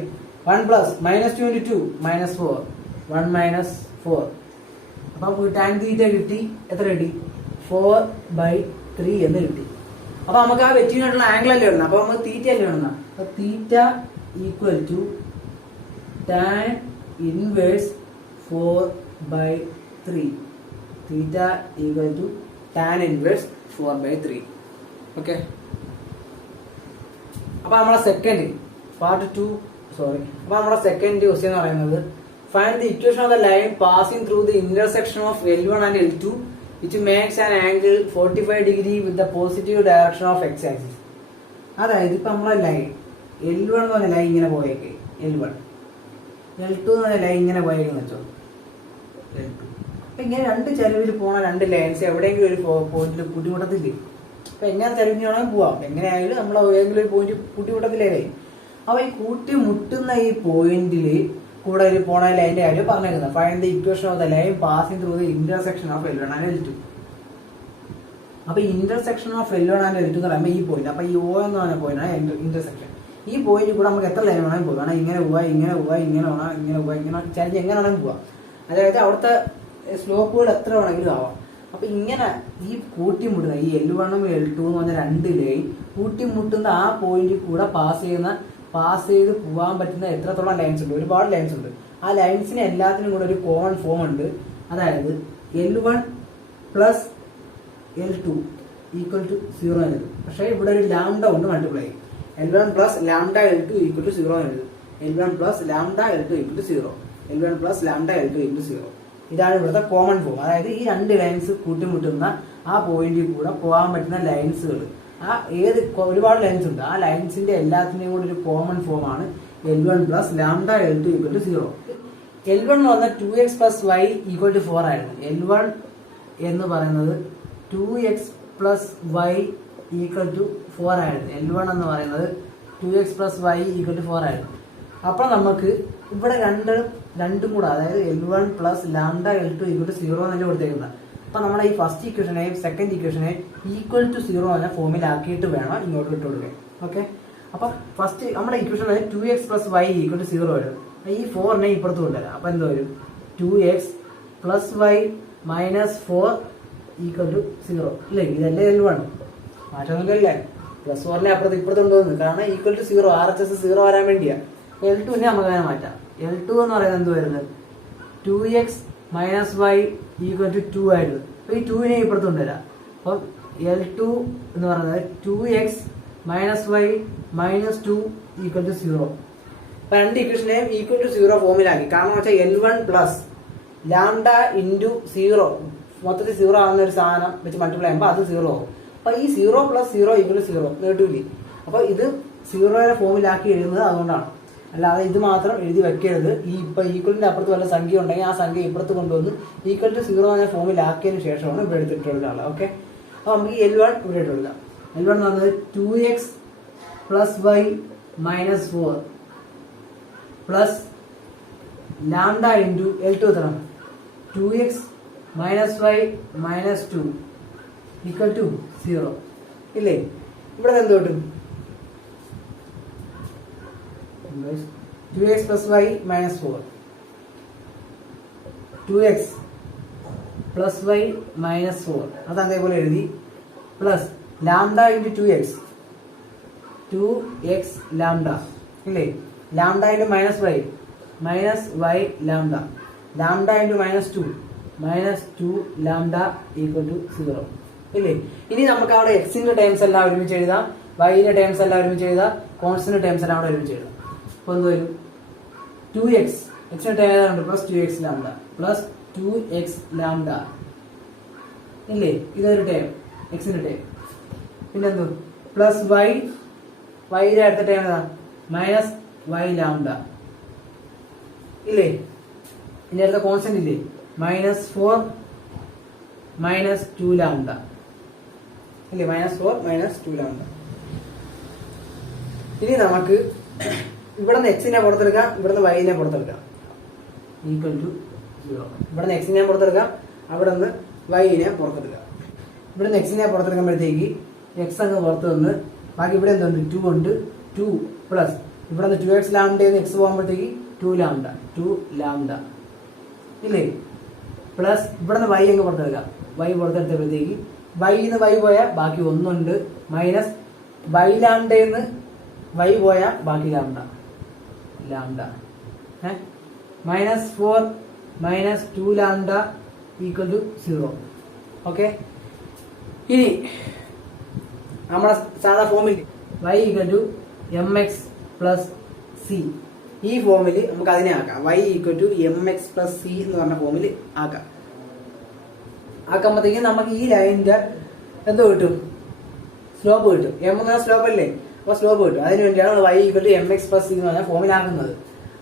1 plus -2 into 2 -4 1 minus 4. അപ്പം ടാൻ തീറ്റ കിട്ടി, എത്ര കിട്ടി? 4/3 എന്ന് കിട്ടി. അപ്പൊ നമുക്ക് ആ വെറ്റിനായിട്ടുള്ള ആംഗിൾ അല്ലേ വേണം, അപ്പൊ നമുക്ക് തീറ്റ അല്ലേ വേണം. അപ്പൊ theta equal to tan inverse 4/3. Theta equal to tan inverse 4/3. Okay. അപ്പൊ നമ്മളെ സെക്കൻഡ് പാർട്ട് 2 അപ്പൊ നമ്മുടെ സെക്കൻഡ് ക്വസ്റ്റ്യൻ എന്ന് പറയുന്നത് find the equation of the line passing through the intersection of L1 and L2 which makes an angle 45 degree with the positive direction of X axis. അതായത് ഇപ്പൊ നമ്മളെ line L1 എന്ന് പറഞ്ഞ line ഇങ്ങനെ പോയേക്ക്, L1, L2 എന്ന് പറഞ്ഞ line ഇങ്ങനെ പോയേക്കെന്ന് വെച്ചോ, L2. അപ്പൊ ഇങ്ങനെ രണ്ട് ചെലവിൽ പോണ രണ്ട് ലൈൻസ് എവിടെയെങ്കിലും ഒരു പോയിന്റിൽ കൂട്ടിമുട്ടത്തില്ലേ? അപ്പൊ എങ്ങനെ ചെലവിന് വേണമെങ്കിൽ പോവാം, എങ്ങനെയായാലും നമ്മൾ ഏതെങ്കിലും ഒരു പോയിന്റ് കൂട്ടിമുട്ടത്തില്ലേ? അപ്പൊ ഈ കൂട്ടിമുട്ടുന്ന ഈ പോയിന്റില് കൂടെ ഒരു പോണ ലൈൻ്റെ കാര്യം പറഞ്ഞേക്കുന്നത്. Find the equation of the line passing through the intersection of L1 and L2. അപ്പൊ intersection of L1 and L2 എന്ന് പറയുമ്പോൾ ഈ പോയിന്റ്, അപ്പൊ ഈ O എന്ന് പറഞ്ഞ പോയിന്റ് ആണ് ഇന്റർസെക്ഷൻ. ഈ പോയിന്റ് കൂടെ നമുക്ക് എത്ര ലൈൻ വേണമെങ്കിൽ പോകാം, ഇങ്ങനെ പോവാ, ഇങ്ങനെ പോവാ, ഇങ്ങനെ പോവാ, ഇങ്ങനെ പോവാ, ഇങ്ങനെ ചരിഞ്ഞ് എങ്ങനെ വേണമെങ്കിൽ പോവാം. അതായത് അവിടുത്തെ സ്ലോപ്പുകൾ എത്ര വേണമെങ്കിലും ആവാം. അപ്പൊ ഇങ്ങനെ ഈ കൂട്ടിമുട്ടുന്ന ഈ L1 ഉം L2 എന്ന് പറഞ്ഞ രണ്ട് ലൈൻ കൂട്ടിമുട്ടുന്ന ആ പോയിന്റിൽ കൂടെ പാസ് ചെയ്ത് പോകാൻ പറ്റുന്ന എത്രത്തോളം ലൈൻസ് ഉണ്ട്? ഒരുപാട് ലൈൻസ് ഉണ്ട്. ആ ലൈൻസിന് എല്ലാത്തിനും കൂടെ ഒരു കോമൺ ഫോം ഉണ്ട്. അതായത് L1 plus L2 equal to 0 എന്നത്. പക്ഷേ ഇവിടെ ഒരു ലാംഡ കൊണ്ട് മൾട്ടിപ്ലൈ ചെയ്യും. L1 plus lambda L2 equal to 0 എന്നത്. L1 plus lambda L2 equal to 0. L1 plus lambda L2 equal to 0. ഇതാണ് ഇവിടുത്തെ കോമൺ ഫോം. അതായത് ഈ രണ്ട് ലൈൻസ് കൂട്ടിമുട്ടുന്ന ആ പോയിന്റിൽ കൂടെ പോകാൻ പറ്റുന്ന ലൈൻസുകൾ, ആ ഒരുപാട് ലൈൻസ് ഉണ്ട്. ആ ലൈൻസിന്റെ എല്ലാത്തിനെയും കൂടി ഒരു കോമൺ ഫോം ആണ് L1 plus lambda L2 equal to 0. L1 എന്ന് പറഞ്ഞാൽ 2x plus y equal to 4 ആയിരുന്നു. L1 എന്ന് പറയുന്നത് 2x plus y equal to 4 ആയിരുന്നു. L1 എന്ന് പറയുന്നത് 2x plus y equal to 4 ആയിരുന്നു. അപ്പൊ നമുക്ക് ഇവിടെ രണ്ടും കൂടെ, അതായത് L1 plus lambda L2 equal to 0 എന്നല്ലേ കൊടുത്തേക്കുന്നത്. അപ്പൊ നമ്മുടെ ഈ ഫസ്റ്റ് ഇക്വേഷനെയും സെക്കൻഡ് ഇക്വേഷനെയും ഈക്വൽ ടു 0 എന്ന ഫോമിലാക്കിയിട്ട് വേണം ഇങ്ങോട്ട് ഇട്ട് കൊടുക്കാൻ. ഓക്കെ. അപ്പൊ ഫസ്റ്റ് നമ്മുടെ equation 2x plus y equal to 0 വരും. ഈ 4നെ ഇപ്പുറത്ത് കൊണ്ടുവരാം. അപ്പൊ എന്തോ വരും? 2x plus y minus 4 equal to 0 അല്ലേ? ഇതല്ലേ L1, മാറ്റമൊന്നുമില്ലല്ലേ? പ്ലസ് 4നെ അപ്പുറത്ത് ഇപ്പുറത്ത് കൊണ്ടുവന്നു, കാരണം ഈക്വൽ ടു 0, RHS 0 വരാൻ വേണ്ടിയാ. L2നെ നമുക്ക് അങ്ങനെ മാറ്റാം. L2 എന്ന് പറയുന്നത് എന്ത് വരുന്നത്? 2x minus y equal to 2 ആയിരുന്നു. അപ്പൊ ഈ 2നെ ഇപ്പുറത്ത് കൊണ്ടുവരാം. അപ്പം L2 എന്ന് പറയുന്നത് 2x minus y minus 2 equal to 0. അപ്പൊ രണ്ട് ഇക്വേഷനെയും ഈക്വൽ ടു 0 ഫോമിലാക്കി. കാരണം വെച്ചാൽ L1 പ്ലസ് ലാംഡ ഇൻറ്റു 0 മൊത്തത്തിൽ 0 ആവുന്ന ഒരു സാധനം വെച്ച് മൾട്ടിപ്ലൈ ചെയ്യുമ്പോൾ അത് 0 ആവും. അപ്പൊ ഈ 0 പ്ലസ് 0 ഈക്വൽ ടു 0 നേട്ടൂലേ. അപ്പൊ ഇത് 0 ഫോമിലാക്കി എഴുതുന്നത് അതുകൊണ്ടാണ്. അല്ലാതെ ഇത് മാത്രം എഴുതി വെക്കരുത്. ഈ ഇപ്പൊ ഈക്വലിന്റെ അപ്പുറത്ത് വല്ല സംഖ്യ ഉണ്ടെങ്കിൽ ആ സംഖ്യ ഇപ്പുറത്ത് കൊണ്ടുവന്ന് ഈക്വൽ ടു 0 എന്ന ഫോമിലാക്കിയതിന് ശേഷമാണ് ഇവിടെ എടുത്തിട്ട് കൊടുക്കാനുള്ളത്. ഓക്കെ. അപ്പൊ നമുക്ക് ഈ L1 ഇവിടെ ഇട്ട് കൊടുക്കാം. L1 എന്ന് പറഞ്ഞത് 2x plus y minus 4 plus lambda into L2 എത്ര? 2x minus y minus 2 equal to 0 ഇല്ലേ? ഇവിടെ എന്ത് കിട്ടും? 2x plus y minus 4. 2x plus y minus 4 അത് അതേപോലെ എഴുതി. Plus lambda into 2x lambda ഇല്ലേ? Lambda into minus y lambda. Lambda into minus 2 lambda equal to 0 ഇല്ലേ? ഇനി നമുക്ക് അവിടെ എക്സിന്റെ ടേംസ് എല്ലാം ഒരുമിച്ച് എഴുതാം, വൈന്റെ ടേംസ് എല്ലാം ഒരുമിച്ച് എഴുതാം, കോൺസ്റ്റന്റ് ടേംസ് എല്ലാം അവിടെ ഒരുമിച്ച് എഴുതാം. അപ്പൊ എന്ത് വരും? 2x എക്സിന്റെ ടേം ഏതാണ്ട് plus 2x lambda plus 2x lambda ഇല്ലേ? ഇതൊരു ടേം, എക്സിന്റെ ടേം. പിന്നെന്തോ പ്ലസ് വൈയുടെ അടുത്ത ടേം ഏതാ? മൈനസ് y ലാംഡ ഇല്ലേ? ഇനി അടുത്ത കോൺസ്റ്റന്റ് ഇല്ലേ? മൈനസ് 4 മൈനസ് 2 ലാംഡ ഇല്ലേ? Minus 4 minus 2 lambda. ഇനി നമുക്ക് ഇവിടുന്ന് എക്സിനെ പുറത്തെടുക്കാം, ഇവിടുന്ന് വൈനെ പുറത്തെടുക്കാം. Equal to 0. ഇവിടുന്ന് എക്സിനെ പുറത്തെടുക്കാം, അവിടെ നിന്ന് വൈനെ പുറത്തെടുക്കാം. ഇവിടുന്ന് എക്സിനെ പുറത്തെടുക്കുമ്പോഴത്തേക്ക് എക്സ് അങ്ങ് പുറത്ത് വന്ന് ബാക്കി ഇവിടെ എന്തുണ്ട്? 2 ഉണ്ട്. 2 പ്ലസ് ഇവിടെ നിന്ന് 2x ലാംഡ എക്സ് പോകുമ്പോഴത്തേക്ക് 2 ലാംഡ ഇല്ലേ? പ്ലസ് ഇവിടെ നിന്ന് വൈ അങ്ങ് പുറത്തെടുക്കാം. വൈ പുറത്തെടുത്തപ്പോഴത്തേക്ക് വൈന്ന് വൈ പോയാൽ ബാക്കി ഒന്നുണ്ട്, മൈനസ് വൈ ലാംഡന്ന് വൈ പോയാൽ ബാക്കി lambda lambda -4 -2 lambda equal to 0. Okay, ഇനി നമ്മുടെ സാധാ ഫോമിൽ y equal to mx plus C, ഈ ഫോമിൽ നമുക്ക് അതിനെ ആക്കാം. y equal to mx plus C എന്ന് പറഞ്ഞ ഫോമിൽ ആക്കാം. ആക്കുമ്പോഴത്തേക്കും നമുക്ക് ഈ ലൈനിന്റെ എന്തോ കിട്ടും? സ്ലോപ്പ് കിട്ടും. എം എന്ന സ്ലോപ്പ് അല്ലേ? അപ്പൊ സ്ലോപ്പ് കിട്ടും. അതിന് വേണ്ടിയാണ് y equal to mx plus C എന്ന് പറഞ്ഞ ഫോമിലാക്കുന്നത്.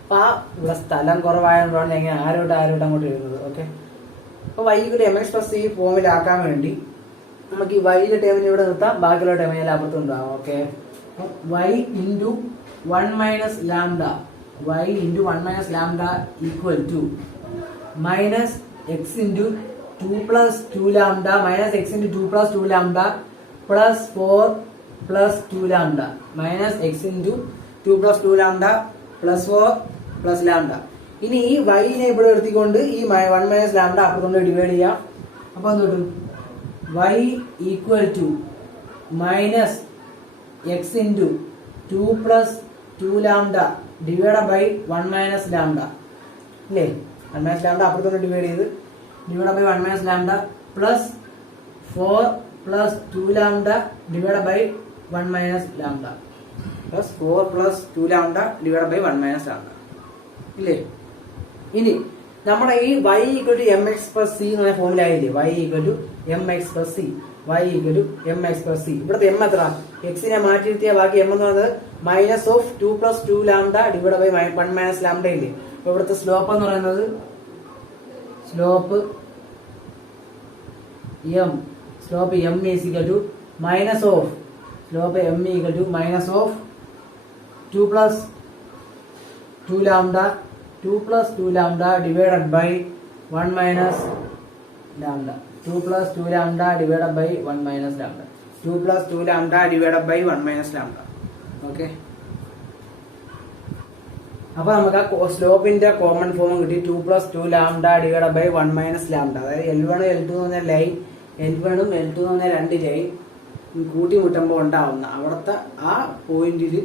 അപ്പൊ ആ ഇവിടെ സ്ഥലം കുറവായതുകൊണ്ടാണ് എങ്ങനെ ആരോട്ട് അങ്ങോട്ട് എഴുതുന്നത്. ഓക്കെ, അപ്പൊ y equal to mx plus C ഫോമിലാക്കാൻ വേണ്ടി നമുക്ക് ഈ വൈയുടെ ടേമിനെ ഇവിടെ നിർത്താം, ബാക്കിയുള്ള ടേമിനെ അപ്പുറത്ത് ഉണ്ടാവും. Okay, y into 1 minus lambda, y into 1 minus lambda equal to minus x into 2 plus 2 lambda minus x into 2 plus 2 lambda plus 4 plus 2 lambda minus x into 2 plus 2 lambda plus 4 plus lambda. ഇനി ഈ വൈനെ ഇവിടെ എടുത്തിക്കൊണ്ട് ഈ 1 minus lambda അപ്പുറത്തോണ്ട് divide ചെയ്യാം. അപ്പൊ എന്ത് കിട്ടും? y equal to minus x into 2 plus 2 lambda divide by 1 minus lambda ഇല്ലേ? 1 മൈനസ് ലാംഡ അപ്പുറത്തോണ്ട് ഡിവൈഡ് ചെയ്ത് divide by 1 minus lambda plus 4 plus 2 lambda divide by 1 minus lambda plus 4 plus 2 lambda divide by 1 minus lambda ഇല്ലേ? ഇനി നമ്മുടെ ഈ y equal to mx plus C എന്ന് പറഞ്ഞ ഫോമിലായില്ലേ? y equal to mx plus C, y equal to mx plus C. ഇവിടുത്തെ m എത്ര? എക്സിനെ മാറ്റിയിരുത്തിയ ബാക്കി m എന്ന് പറയുന്നത് minus of 2 plus 2 lambda divide by 1 minus lambda ഇല്ലേ? അപ്പൊ ഇവിടുത്തെ സ്ലോപ്പ് എന്ന് പറയുന്നത് slope m is equal to minus of slope m equal to minus of 2 plus 2 lambda 2 plus 2 lambda divided by 1 minus lambda 2 plus 2 lambda divided by 1 minus lambda 2 plus 2 lambda divided by 1 minus lambda. Okay, അപ്പൊ നമുക്ക് ആ സ്ലോപ്പിന്റെ common form കിട്ടി. 2 plus 2 lambda divided by 1 minus lambda. അതായത് L1 L2 എന്ന് പറഞ്ഞ line, L1 ഉം L2 എന്ന് പറഞ്ഞ രണ്ട് ലൈൻ കൂട്ടിമുട്ടുമ്പോൾ ഉണ്ടാവുന്ന അവിടുത്തെ ആ പോയിന്റിൽ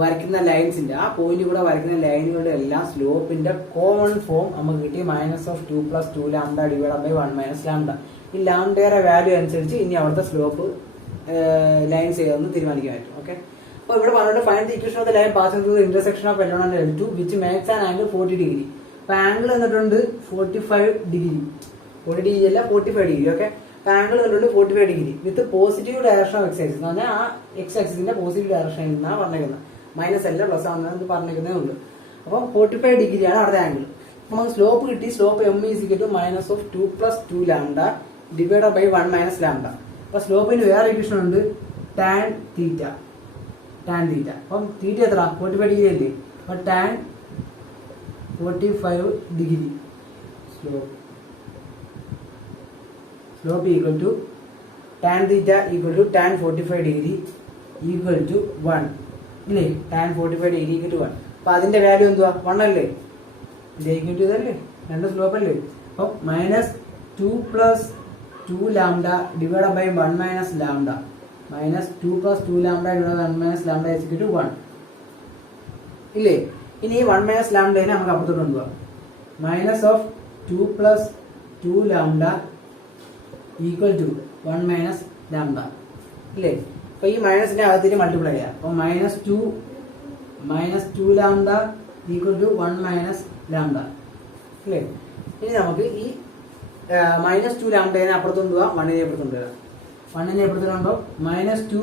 വരയ്ക്കുന്ന ലൈൻസിന്റെ ആ പോയിന്റ് കൂടെ വരയ്ക്കുന്ന ലൈനുകളുടെ എല്ലാം സ്ലോപ്പിന്റെ കോമൺ ഫോം നമുക്ക് കിട്ടി. Minus of 2 plus 2 lambda divide by 1 minus lambda. ഈ ലാംഡയുടെ വാല്യൂ അനുസരിച്ച് ഇനി അവിടുത്തെ സ്ലോപ്പ് ലൈൻസ് ഏതെന്ന് തീരുമാനിക്കാൻ പറ്റും. ഓക്കെ, അപ്പൊ ഇവിടെ പറഞ്ഞിട്ട് find the equation of the line passing through the intersection of L1 and L2 which makes an angle 40 degree. അപ്പൊ ആംഗിൾ എന്നിട്ടുണ്ട് 45 ഡിഗ്രി, 40 ഡിഗ്രി അല്ല 45 ഡിഗ്രി. ഓക്കെ, ആംഗിൾ എന്നിട്ടുണ്ട് 45 degree with positive direction of X axis എന്ന് പറഞ്ഞാൽ ആ X ആക്സിസിന്റെ positive direction എന്നാണ് പറഞ്ഞേക്കുന്നത്. Minus അല്ല പ്ലസ് ആണെന്ന് പറഞ്ഞേക്കുന്നേ ഉള്ളൂ. അപ്പം 45 ഡിഗ്രിയാണ് അവിടെ ആംഗിൾ. നമുക്ക് സ്ലോപ്പ് കിട്ടി. Slope m is equal to minus of 2 plus 2 lambda divide by 1 minus lambda. അപ്പൊ സ്ലോപ്പിന് വേറെ ഇക്വേഷൻ ഉണ്ട്, ടാൻ തീറ്റ. അപ്പം തീറ്റ എത്ര? 45 ഡിഗ്രി അല്ലേ? അപ്പൊ tan 45 degree slope equal to tan theta equal to tan 45 degree equal to 1 ഇല്ലേ? Tan 45 degree equal to 1. അപ്പൊ അതിന്റെ വാല്യൂ എന്തുവാ? 1 അല്ലേ? ഈക്വൽ ടു ഇതല്ലേ? രണ്ട് സ്ലോപ്പ് അല്ലേ? അപ്പൊ minus 2 plus 2 lambda divide by 1 minus lambda minus 2 plus 2 lambda divide 1 minus lambda equal to 1 ഇല്ലേ? ഇനി 1 മൈനസ് ലാംഡേനെ നമുക്ക് അപ്പുറത്തോട്ട് കൊണ്ടുപോകാം. Minus of 2 plus 2 lambda equal to 1 minus lambda ഇല്ലേ? അപ്പൊ ഈ മൈനസിന്റെ അകത്തിന് മൾട്ടിപ്ലൈ ചെയ്യാം. അപ്പൊ minus 2 lambda equal to 1 minus lambda അല്ലേ? ഇനി നമുക്ക് ഈ മൈനസ് 2 ലാംഡേനെ അപ്പുറത്ത് കൊണ്ടുപോകാം, 1നെ അപ്പുറത്ത് കൊണ്ടുവരാം. 1നെ അപ്പുറത്ത് കൊണ്ടോ minus 2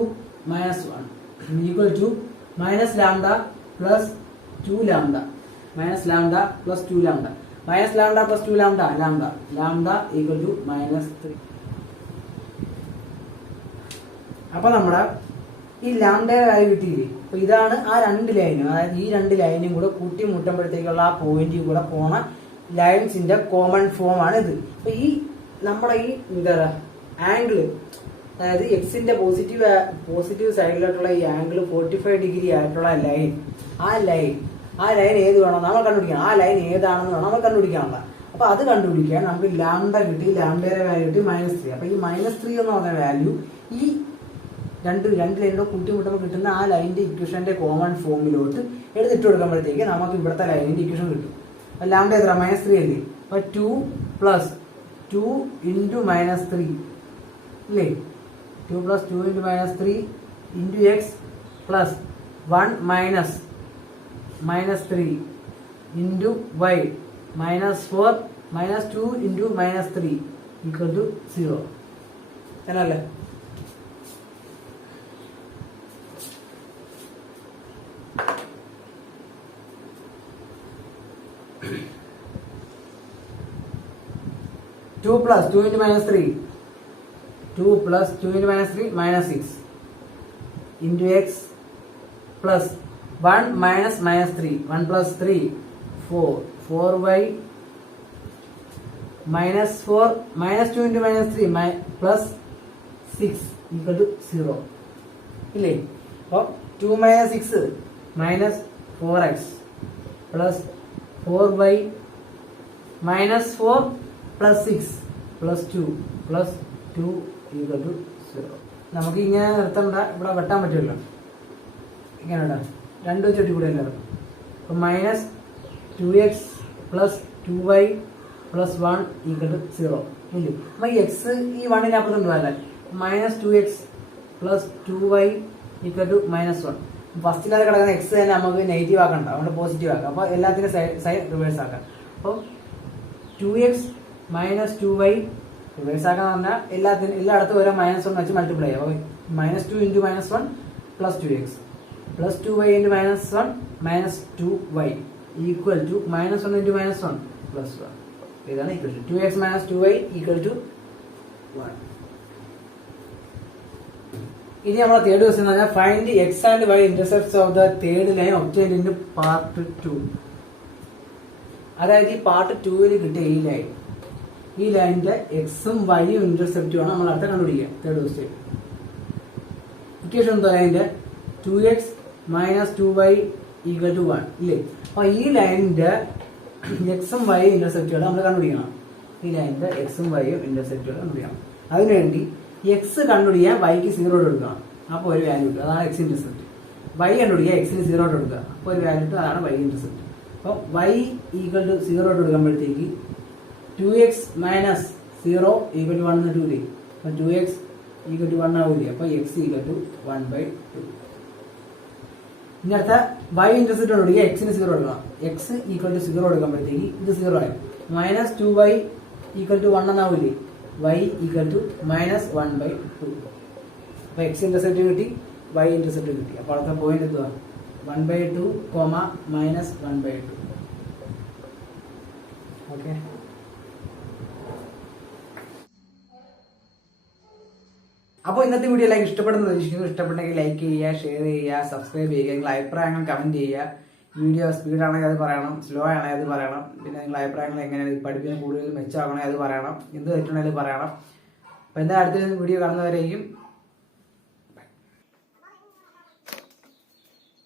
minus 1 equal to minus lambda plus 2 lambda minus lambda plus 2 lambda minus lambda plus 2 lambda lambda equal to minus 3. അപ്പൊ നമ്മുടെ ഈ ലാംഡയുടെ വാല്യൂ കിട്ടിയില്ലേ? അപ്പൊ ഇതാണ് ആ രണ്ട് ലൈനും, അതായത് ഈ രണ്ട് ലൈനും കൂടെ കൂട്ടിമുട്ടുമ്പോഴത്തേക്കുള്ള ആ പോയിന്റിൽ കൂടെ പോണ ലൈൻസിന്റെ കോമൺ ഫോം ആണ് ഇത്. അപ്പൊ ഈ നമ്മുടെ ഈ എന്താ ആംഗിള്, അതായത് എക്സിന്റെ പോസിറ്റീവ് സൈഡിലോട്ടുള്ള ഈ ആംഗിൾ 45 ഡിഗ്രി ആയിട്ടുള്ള ലൈൻ, ആ ലൈൻ ആ ലൈൻ ഏത് വേണം നമ്മൾ കണ്ടുപിടിക്കണം. ആ ലൈൻ ഏതാണെന്ന് വേണം നമ്മൾ കണ്ടുപിടിക്കാനുള്ള. അപ്പൊ അത് കണ്ടുപിടിക്കാൻ നമുക്ക് ലാംഡ കിട്ടി, ലാംഡയുടെ വാല്യൂ കിട്ടി -3. അപ്പൊ ഈ -3 എന്ന് പറഞ്ഞ വാല്യൂ ഈ രണ്ട് ലൈനിലൂടെ കൂട്ടിമുട്ടുമ്പോൾ കിട്ടുന്ന ആ ലൈനിന്റെ ഇക്വേഷന്റെ കോമൺ ഫോമിലോട്ട് എടുത്തിട്ട് കൊടുക്കുമ്പോഴത്തേക്ക് നമുക്ക് ഇവിടുത്തെ ലൈനിന്റെ ഇക്വേഷൻ കിട്ടും. ലാംഡ എത്ര? -3 അല്ലേ? അപ്പൊ 2 + 2 × -3 അല്ലേ? 2 + 2 × -3 × x + 1 - -3 × y -4 - 2 × -3 = 0 എന്നല്ലേ? 2 + 2 × -3 2 + 2 × -3 -6 × x + 1 - -3 1 + 3 4 4y -4 -2 × -3 + 6 = 0 ഇല്ലേ? അപ്പോൾ 2 - 6 -4x + 4y -4 + 6 + 2 + 2 = 0. നമുക്ക് ഇങ്ങനെ നിർത്തണ്ട, ഇവിടെ വെട്ടാൻ പറ്റില്ല. ഇങ്ങനെ ഇടാം, രണ്ടു വെച്ചിട്ട് കൂടെ അല്ലേ? അപ്പൊ -2x + 2y + 1 = 0 ഇല്ലേ? അപ്പൊ എക്സ് ഈ 1ന്റെ അപ്പുറത്തുണ്ടല്ലേ? -2x + 2y = -1. ഫസ്റ്റിനകത്ത് കിടക്കുന്ന എക്സ് തന്നെ നമുക്ക് നെഗറ്റീവ് ആക്കണ്ട, അതുകൊണ്ട് പോസിറ്റീവ് ആക്കാം. അപ്പൊ എല്ലാത്തിനും സൈൻ റിവേഴ്സ് ആക്കാം. അപ്പോൾ 2x - 2y റിവേഴ്സ് ആക്കാന്ന് പറഞ്ഞാൽ എല്ലായിടത്തും ഓരോ -1 വെച്ച് മൾട്ടിപ്ലൈ ചെയ്യാം. അപ്പോൾ -2 × -1 + 2x + 2y × -1 - 2y = -1 × -1 + 1. ഇതാണ് ഇക്വേഷൻ. 2x - 2y = 1. ഇനി നമ്മളെ തേർഡ് ക്വസ്റ്റ്യൻ എന്ന് പറഞ്ഞാൽ find x and y intercepts of the third line obtained in part 2. അതായത് ഈ പാർട്ട് 2 കിട്ടിയ ഈ ലൈനിന്റെ എക്സും വൈയും ഇന്റർസെപ്റ്റും ആണ് നമ്മൾ അടുത്ത കണ്ടുപിടിക്കുക. തേർഡ് ക്വസ്റ്റ്യൻ ഇക്വേഷൻ എന്താ? അതിന്റെ 2x - 2y = 1 ഇല്ലേ? അപ്പൊ ഈ ലൈനിന്റെ എക്സും വൈയും ഇന്റർസെപ്റ്റുകൾ നമ്മൾ കണ്ടുപിടിക്കണം. ഈ ലൈനിന്റെ എക്സും വൈയും ഇന്റർസെപ്റ്റുകൾ കണ്ടുപിടിക്കണം. അതിനുവേണ്ടി എക്സ് കണ്ടുപിടിക്കാൻ വൈക്ക് 0 കൊടുക്കണം, അപ്പോൾ ഒരു വാല്യൂ കിട്ടും, അതാണ് എക്സ് ഇന്റർസെപ്റ്റ്. വൈ കണ്ടുപിടിക്കുക എക്സിന് 0 കൊടുക്കുക, അപ്പോൾ ഒരു വാല്യൂ കിട്ടും, അതാണ് വൈ ഇന്റർസെപ്റ്റ്. അപ്പോൾ y = 0 കൊടുക്കുമ്പോഴത്തേക്ക് 2x - 0 = 1 എന്ന് ഇല്ലേ? അപ്പോൾ 2x = 1 ആവില്ലേ? അപ്പോൾ x = 1/2. ഇനി അടുത്ത y ഇന്റർസെപ്റ്റ് കണ്ടുപിടിക്കുക, എക്സിന് 0 കൊടുക്കണം. x = 0 കൊടുക്കുമ്പോഴത്തേക്ക് ഇത് 0 ആയി. -2y = 1 എന്നാവില്ലേ? y = -1/2. അപ്പൊ x ഇന്റർസെപ്റ്റ് കിട്ടി, y ഇന്റർസെപ്റ്റ് കിട്ടി. അപ്പൊ അടുത്ത പോയിന്റ് എന്തുവാ? 1/2, -1/2. ഓക്കെ. അപ്പോൾ ഇന്നത്തെ വീഡിയോ എല്ലാവർക്കും ഇഷ്ടപ്പെട്ടെങ്കിൽ ലൈക്ക് ചെയ്യുക, ഷെയർ ചെയ്യുക, സബ്സ്ക്രൈബ് ചെയ്യുക. നിങ്ങളുടെ അഭിപ്രായങ്ങൾ കമന്റ് ചെയ്യുക. വീഡിയോ സ്പീഡാണെങ്കിൽ അത് പറയണം, സ്ലോ ആണെങ്കിൽ അത് പറയണം. പിന്നെ നിങ്ങളുടെ അഭിപ്രായങ്ങൾ എങ്ങനെയാണ് പഠിപ്പിക്കാൻ കൂടുതൽ മെച്ചമാകണമെങ്കിൽ അത് പറയണം. എന്ത് തെറ്റുണ്ടെങ്കിൽ പറയണം. അപ്പോൾ എന്താ അടുത്ത വീഡിയോ കാണുന്നവരേക്കും